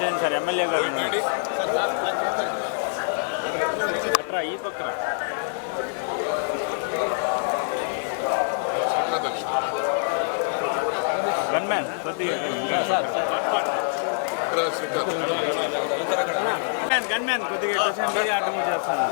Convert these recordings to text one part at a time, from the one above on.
చేయండి sir MLA గారు అట్రా ఈ పక్కన గన్మ్యాన్ కొద్దిగా గన్మ్యాన్ కొద్దిగా మీరే అడ్డం చేస్తాను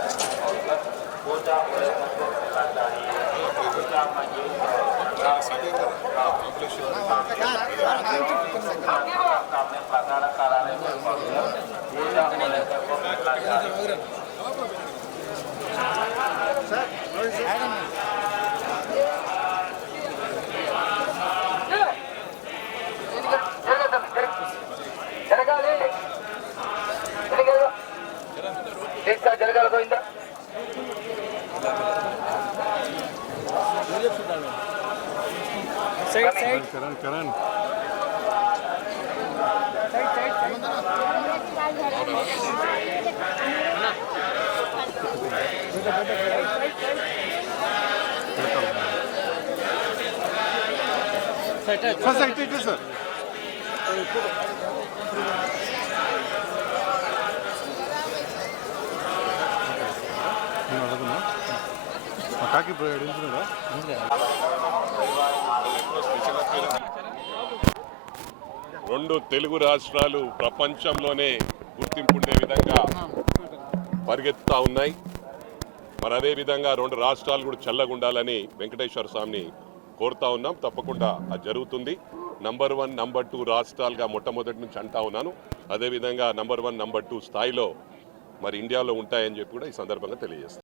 జరగాలి పోయిందా కరణ్ సార్ కాకి రెండు తెలుగు రాష్ట్రాలు ప్రపంచంలోనే గుర్తింపుండే విధంగా పరిగెత్తుతా ఉన్నాయి. మరి అదేవిధంగా రెండు రాష్ట్రాలు కూడా చల్లగా ఉండాలని వెంకటేశ్వర స్వామిని కోరుతా ఉన్నాం. తప్పకుండా అది జరుగుతుంది. నంబర్ 1, నంబర్ 2 రాష్ట్రాలుగా మొట్టమొదటి నుంచి అంటా ఉన్నాను. అదేవిధంగా నంబర్ 1, నంబర్ 2 స్థాయిలో మరి ఇండియాలో ఉంటాయని చెప్పి కూడా ఈ సందర్భంగా తెలియజేస్తాను.